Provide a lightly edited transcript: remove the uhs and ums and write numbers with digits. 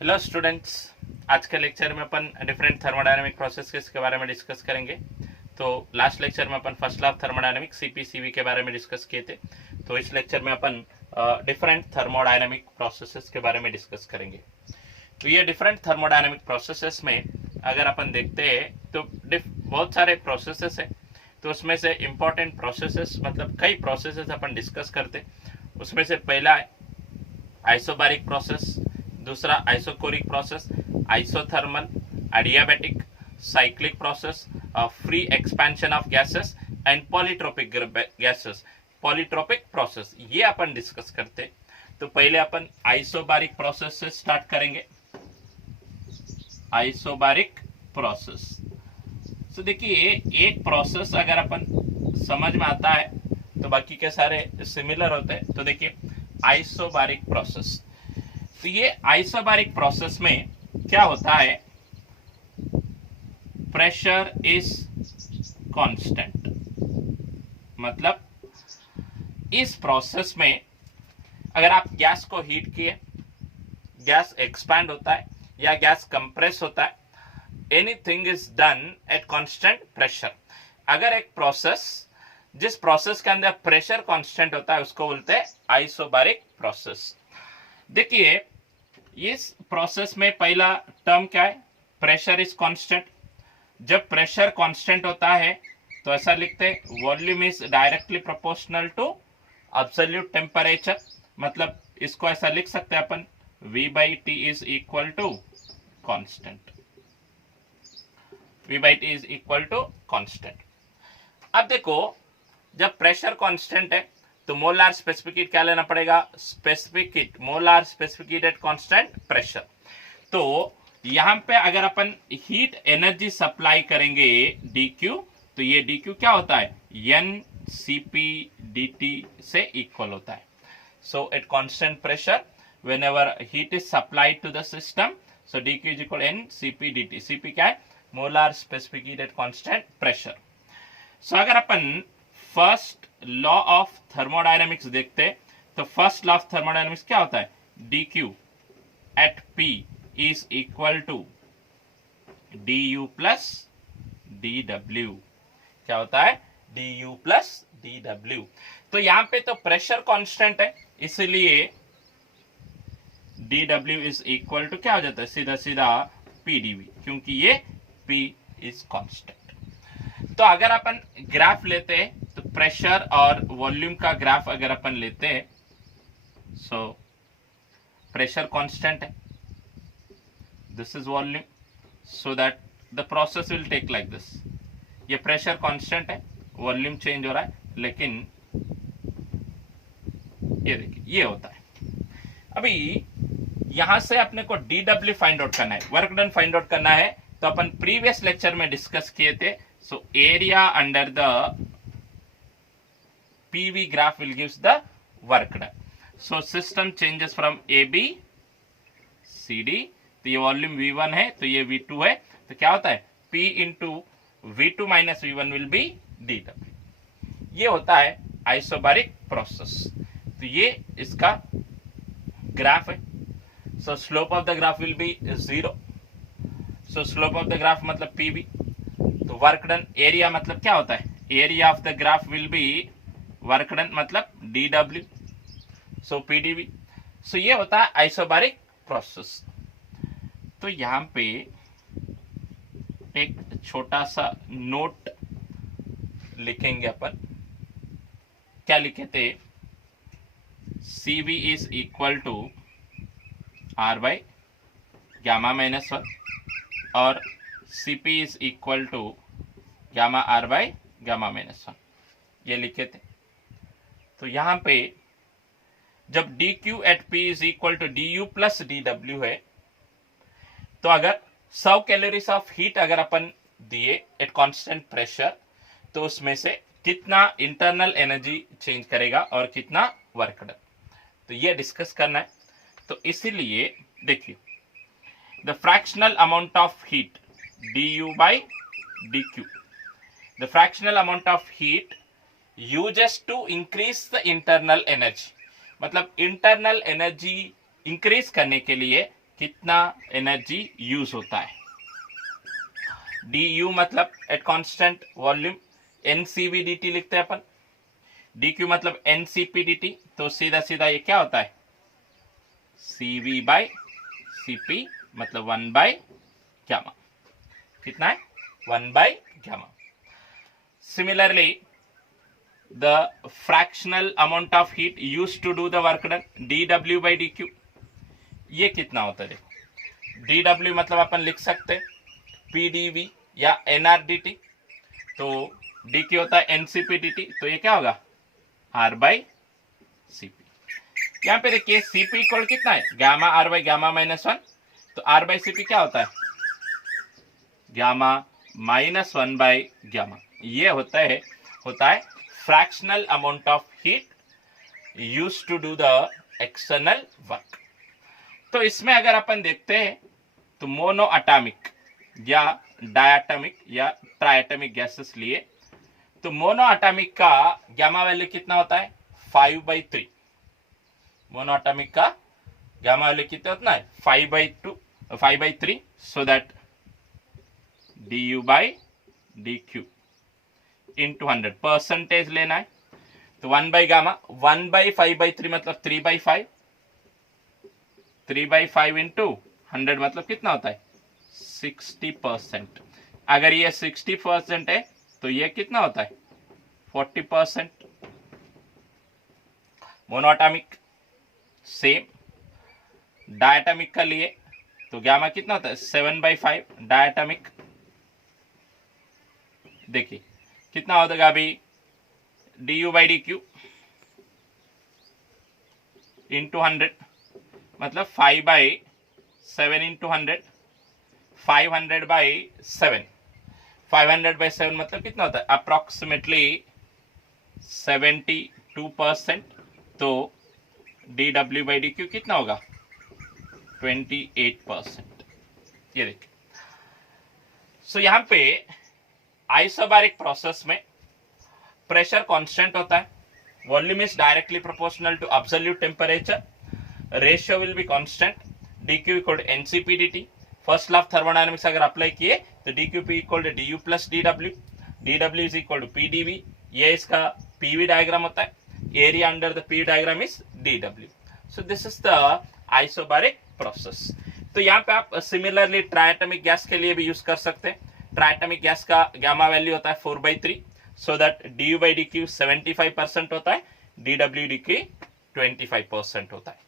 Hello students, आज के lecture में अपन डिफरेंट थर्मोडायनेमिक प्रोसेसेस के बारे में डिस्कस करेंगे। तो लास्ट लेक्चर में अपन फर्स्ट लॉ ऑफ थर्मोडायनेमिक सीपीसीवी के बारे में डिस्कस किए थे। तो इस लेक्चर में अपन डिफरेंट थर्मोडायनेमिक प्रोसेसेस के बारे में डिस्कस करेंगे। तो ये डिफरेंट थर्मोडायनेमिक प्रोसेसेस में अगर अपन देखते हैं तो बहुत सारे प्रोसेसेस है। तो उसमें से इंपॉर्टेंट प्रोसेसेस मतलब कई प्रोसेसेस अपन डिस्कस करते। उसमें से पहला है आइसोबारिक प्रोसेस, दूसरा isochoric process, isothermal, adiabatic, cyclic process, free expansion of gases and polytropic gases, polytropic process, ये अपन डिस्कस करते। तो पहले अपन आइसोबारिक प्रोसेस से स्टार्ट करेंगे। आइसोबारिक प्रोसेस, तो देखिए एक प्रोसेस अगर अपन समझ में आता है तो बाकी के सारे सिमिलर होते हैं। तो देखिए आइसोबारिक प्रोसेस, तो ये आइसोबारिक प्रोसेस में क्या होता है, प्रेशर इज कांस्टेंट। मतलब इस प्रोसेस में अगर आप गैस को हीट किए, गैस एक्सपैंड होता है या गैस कंप्रेस होता है, anything is done at constant pressure. अगर एक प्रोसेस जिस प्रोसेस के अंदर प्रेशर कांस्टेंट होता है उसको बोलते हैं आइसोबारिक प्रोसेस। देखिए इस प्रोसेस में पहला टर्म क्या है, प्रेशर इज कांस्टेंट। जब प्रेशर कांस्टेंट होता है तो ऐसा लिखते हैं volume is directly proportional to absolute temperature. मतलब इसको ऐसा लिख सकते हैं अपन V/T is equal to constant. V/T is equal to constant. अब देखो जब प्रेशर कांस्टेंट है तो मोलार स्पेसिफिक हीट क्या लेना पड़ेगा, specific heat, molar specific heat at constant pressure. तो यहां पे अगर अपन हीट एनर्जी सप्लाई करेंगे dq, तो ये dq क्या होता है, n/cp/dt से इक्वल होता है। So at constant pressure whenever heat is supplied to the system, so dq is equal n/cp/dt। cp क्या है, molar specific heat at constant pressure. So अगर अपन फर्स्ट लॉ ऑफ थर्मोडायनेमिक्स देखते तो फर्स्ट लॉ ऑफ थर्मोडायनेमिक्स क्या होता है, dq at p is equal to du plus dw। क्या होता है, du प्लस dw। तो यहां पे तो प्रेशर कांस्टेंट है इसलिए dw इज इक्वल टू क्या हो जाता है, सीधा सीधा pdv, क्योंकि ये p इज कांस्टेंट। तो अगर अपन ग्राफ लेते हैं तो प्रेशर और वॉल्यूम का ग्राफ अगर अपन लेते हैं, सो प्रेशर कांस्टेंट है, this is volume, so that the process will take like this. ये प्रेशर कांस्टेंट है, वॉल्यूम चेंज हो रहा है, लेकिन ये देखिए ये होता है। अभी यहां से अपने को dw फाइंड आउट करना है, वर्क डन फाइंड आउट करना है। तो अपन प्रीवियस लेक्चर में डिस्कस किए थे। So area under the PV graph will gives the work done. So system changes from AB CD, तो ये वॉल्यूम V1 है तो ये V2 है, तो क्या होता है P into V2 minus V1 will be dW। ये होता है आइसोबारिक प्रोसेस। तो ये इसका ग्राफ है। सो slope of the graph will be 0। So slope of the graph मतलब PV। तो वर्क डन, एरिया मतलब क्या होता है, area of the graph will be work done मतलब dw, सो pdv। सो ये होता है आइसोबारिक प्रोसेस। तो यहां पे एक छोटा सा नोट लिखेंगे अपन, क्या लिखे थे, cv is equal to r by gamma minus 1 और cp is equal to gamma r by gamma minus 1, ये लिखे थे। तो यहां पे जब dq at p is equal to du plus dw है, तो अगर 100 कैलोरीज ऑफ हीट अगर अपन दिए एट कांस्टेंट प्रेशर, तो उसमें से कितना इंटरनल एनर्जी चेंज करेगा और कितना वर्क डन, तो ये डिस्कस करना है। तो इसीलिए देखिए the fractional amount of heat du by dq, the fractional amount of heat uses to increase the internal energy। मतलब इंटरनल एनर्जी इंक्रीज करने के लिए कितना एनर्जी यूज होता है। du मतलब at constant volume ncv dt लिखते हैं अपन, dq मतलब ncp dt, तो सीधा सीधा ये क्या होता है cv बाय cp मतलब 1 बाय गामा। कितना है 1 by gamma. Similarly the fractional amount of heat used to do the work done dw by dq, ये कितना होता है देखो। dw मतलब अपन लिख सकते pdv या nrdt, तो dq होता है ncp dt, तो ये क्या होगा r बाई cp। यहाँ पे देखिए cp इक्वल कितना है gamma r by gamma minus 1, तो r बाई cp क्या होता है गामा माइनस 1 बाई गामा। ये होता है fractional amount of heat used to do the external work. तो इसमें अगर अपन देखते हैं तो मोनो अटॉमिक या डायटॉमिक या ट्राइटॉमिक गैसेस लिए, तो मोनो अटॉमिक का गामा वैल्यू कितना होता है 5/3। मोनो अटॉमिक का गामा वैल्यू कितना होता है 5/3, so that du by dq into 100 percentage लेना है, तो 1 बाई गामा 1/5/3 मतलब 3/5, 3/5 इंटू 100 मतलब कितना होता है 60%। अगर ये 60% है तो ये कितना होता है 40%। Monoatomic same. डायटॉमिक का लिए तो गामा कितना होता है 7/5 डायटॉमिक। देखिए कितना होगा अभी du बाई dq इंटू 100 मतलब 5/7 इंटू 100, 500/7, 500/7 मतलब कितना होता है अप्रोक्सीमेटली 72%, तो dw बाई dq कितना होगा 28%। ये देखिए, सो यहाँ पे आइसोबैरिक प्रोसेस में प्रेशर कांस्टेंट होता है, volume is directly proportional to absolute temperature, ratio will be constant, dq equal to ncp dt। First law of thermodynamics अगर अप्लाई किए तो dqp equal to du plus dw, dw is equal to pdv। ये इसका pv diagram होता है, area under the pv diagram is dw। So this is the isobaric process. तो यहाँ पे आप सिमिलरली ट्राइटॉमिक गैस के लिए भी यूज कर सकते हैं। ट्राइटॉमिक गैस का गामा वैल्यू होता है 4/3, सो दैट du बाई dq 75% होता है, dw dq 25% होता है।